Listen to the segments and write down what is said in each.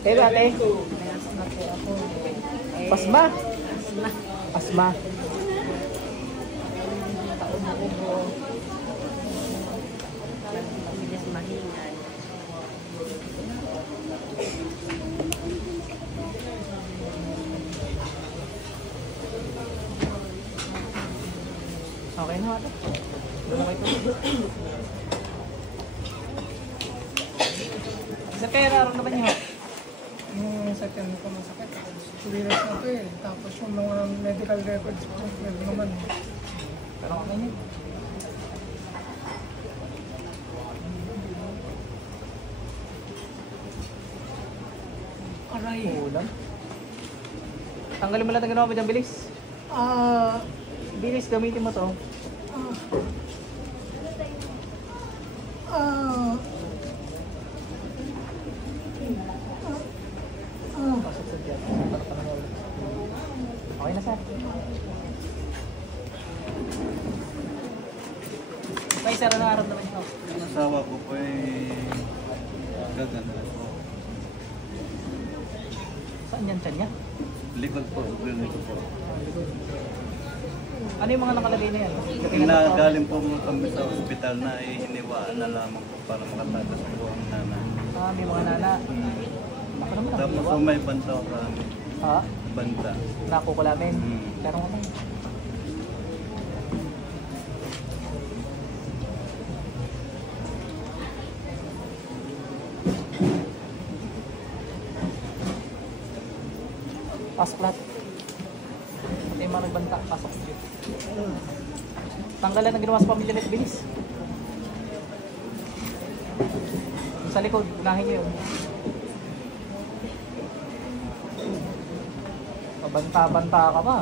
Kayo ate? May asma po ako. Pasma? Asma. Asma. Paubo-ubo. Mabilis mahingal. Okay na ate. Okay po. Sa pera, naman niyo. Yung second ko masakit. Suliras na to eh. Tapos yung mga medical records ko, meron naman. Pero okay niyo. Aray. Ulam. Tanggalin mo lang ang ginawa mo dyan, bilis. Bilis, gamitin mo to. Pasok sa dyan. Okay na, sir. May sir, ano naramdaman niyo? Yung asawa ko po ay gaganda po. Saan yan, tiyan niya? Likod po, likod po. Ano yung mga nakalagay na yan? Nagaling po kami sa ospital na hiniwaan na lamang po para makatakas po ang nana. Ah, may mga nana. Ako naman ang Tapos ginawa. po may banta ko kami. Ha? Banta. Nakukulamin. Pero ano? Pasok lahat. Pati yung mga nagbanta, pasok. Tanggalan ang ginawa sa pamilya net, bilis. Yung sa likod, unahin nyo yun. Pabanta-banta ka pa.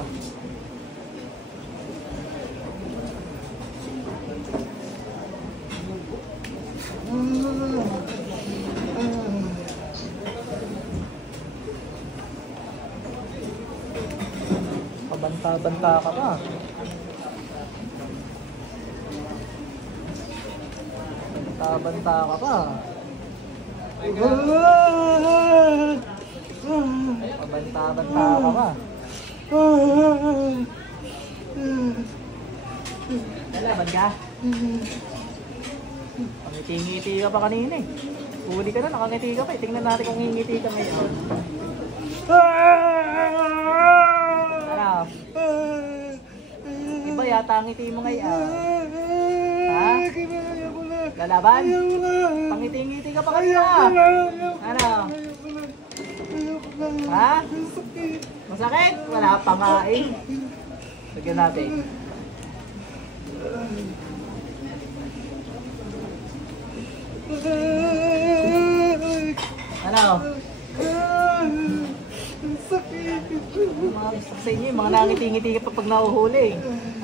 Pabanta-banta ka pa. Banta-banta ka pa. Pabanta-banta ka pa. Laban ka? Pangiti-ngiti ka pa kanina eh. Huli ka na, nakangiti ka pa eh. Tingnan natin kung ngingiti ka ngayon. Ano? Iba yata ang ngiti mo ngayon. Ha? Lalaban? Pangiti-ngiti ka pa kanina. Ano? Ha? Masakit? Wala pa nga eh. Lagyan natin. Ano? Mga gusto sa inyo, mga nangiti-ngiti ka pa pag nahuhuli.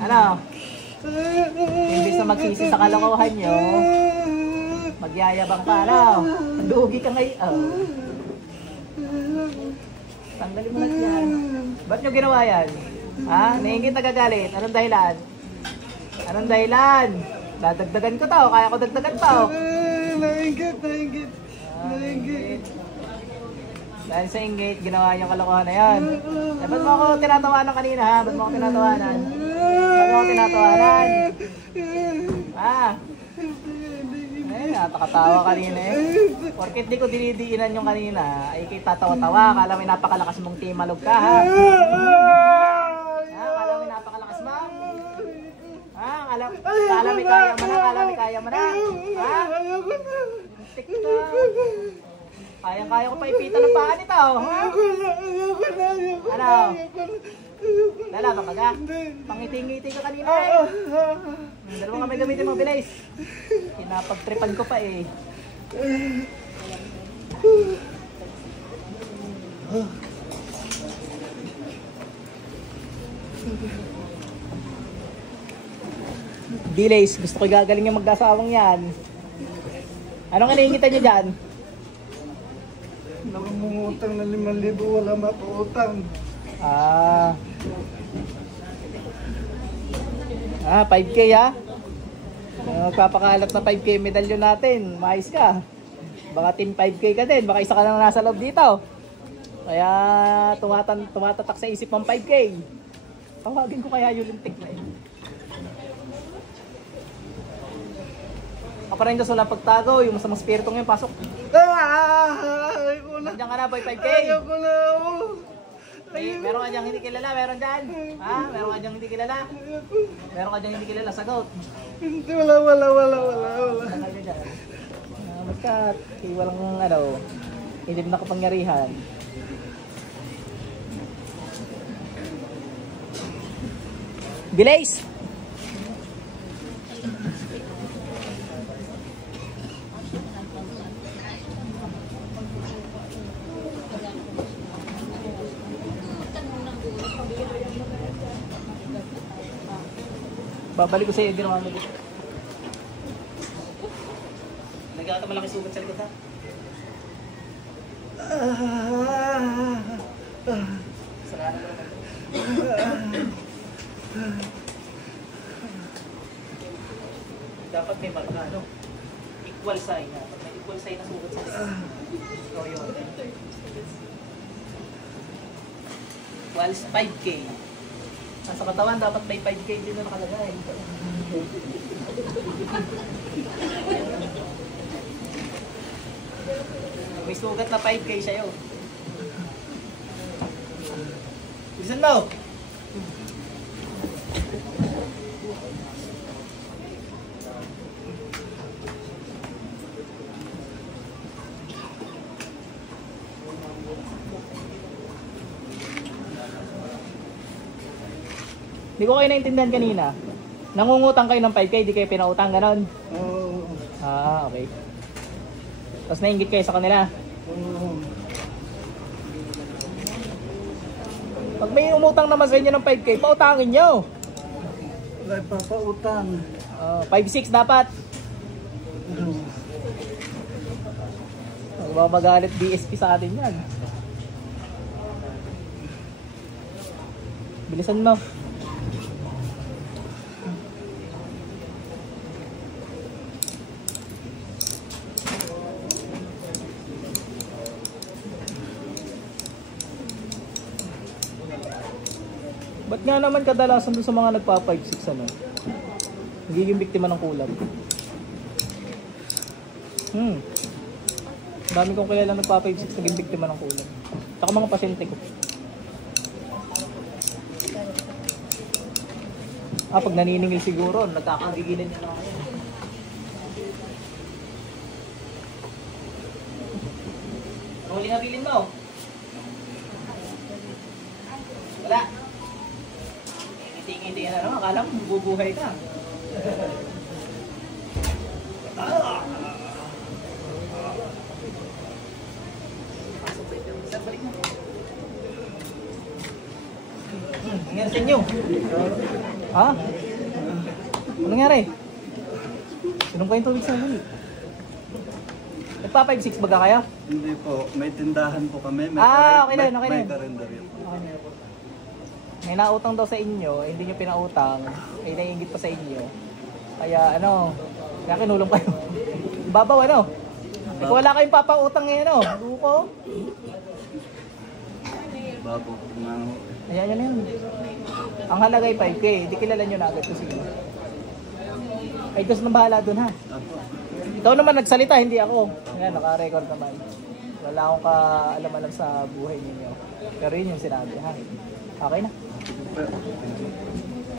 Ano? Imbis na magsisi sa kalokohan nyo, magyayabang pa, ano? Nandugi ka ngayon. Tanggalin mo na yan. Ba't nyo ginawa yan? Ha? Naingit nagagalit. Anong dahilan? Anong dahilan? Dadagdagan ko to. Kaya ko dagdagan to. Nainggit. Dahil sa inggit, ginawa yung kalokohan na yan. Eh, ba't mo ako tinatawanan kanina, ha? Ba't mo ako tinatawanan? Ba't mo ako tinatawanan? Ha? Eh, napakatawa kanina eh. Porkit di ko dinidiinan yung kanina, ay kay tatawa-tawa. Akala may napakalakas mong timalog ka, ha? Ha? Akala may napakalakas mo? Ha? Akala may kaya mo na? Akala may kaya mo na? Ha? Tik ka. Kaya-kaya ko pa ipita ng paa nito, ha? Ano? Lalaban ka ga? Pangiti-ngiti ka kanina eh. Dalawang kami gamitin mo, bilis. Pinapagtripan ko pa eh. Delays, gusto ko gagaling yung mag-asawang yan. Anong iniingitan nyo dyan? Namumutang na 5,000, wala mapautang. Ah, 5K ha? Magpapakalat na 5K medalyon natin. Maayos ka. Baka team 5K ka din. Baka isa ka lang nasa loob dito. Kaya tumatatak sa isip ng 5K. Tawagin ko kaya yung lintik na yun. Ako rin gusto lang pagtago. Yung masamang spiritong yun, pasok. Ayoko na. Nandiyan ka na, boy 5K. Ayoko na. Meron ka diyang hindi kilala, meron dyan. Ha? Meron ka diyang hindi kilala. Meron ka diyang hindi kilala, sagot. Hindi, wala. Tagal ka dyan. Basta, walang hindi na kapangyarihan. Bilays! Babalik ko sa iyo, ginawa mo dito. Nagkakata malaki sugat sa likod ha. Sarado ko naman. Dapat may equal sign. Dapat may equal sign na sugat sa likod. So yun. Equals 5K. Sa katawan, dapat may 5K din na nakalagay. May sugat na 5K sa'yo. Bilisan mo! Hindi ko kayo naintindihan kanina. Nangungutang kayo ng 5K, di kayo pinautang, ganon? Oo. Ah, okay. Tapos nainggit kayo sa kanila. Oo. Pag may umutang naman sa inyo ng 5K, pautangin nyo. Wala pa utang. 5-6 dapat. Magmamagalit DSP sa atin yan. Bilisan mo. Ba't nga naman kadalasan doon sa mga nagpa-5-6 nagiging biktima ng kulam? Dami kong kilala nagpa-5-6 naging biktima ng kulam. Saka mga pasyente ko. Pag naniningil siguro, nagkakagigilan niya na kayo. Ano huli habilin mo? Wala. Ngiti-ngiti ka na naman, akala mo bubuhay ka. Nangyari sa inyo? Ha? Ano nangyari? Sinong kayong tubig sa huli? Nagpa-5-6 baga kayo? Hindi po, may tindahan po kami. May Okay na, okay na. May karinderya po. May nautang daw sa inyo, hindi nyo pinautang, ay naiingit pa sa inyo. Kaya kaya kinulong kayo. Babaw Eh, kung wala kayong papautang ngayon Buko. Babo po nga ho. Ayan yun. Ang halaga ay 5K, hindi kilala nyo na agad kung sino. Ay, Diyos na bahala dun ha. Apo. Ikaw naman nagsalita, hindi ako. Ayan, naka-record naman. Wala akong kaalam-alam sa buhay ninyo. Pero yun yung sinabi ha. Okay na. Thank you.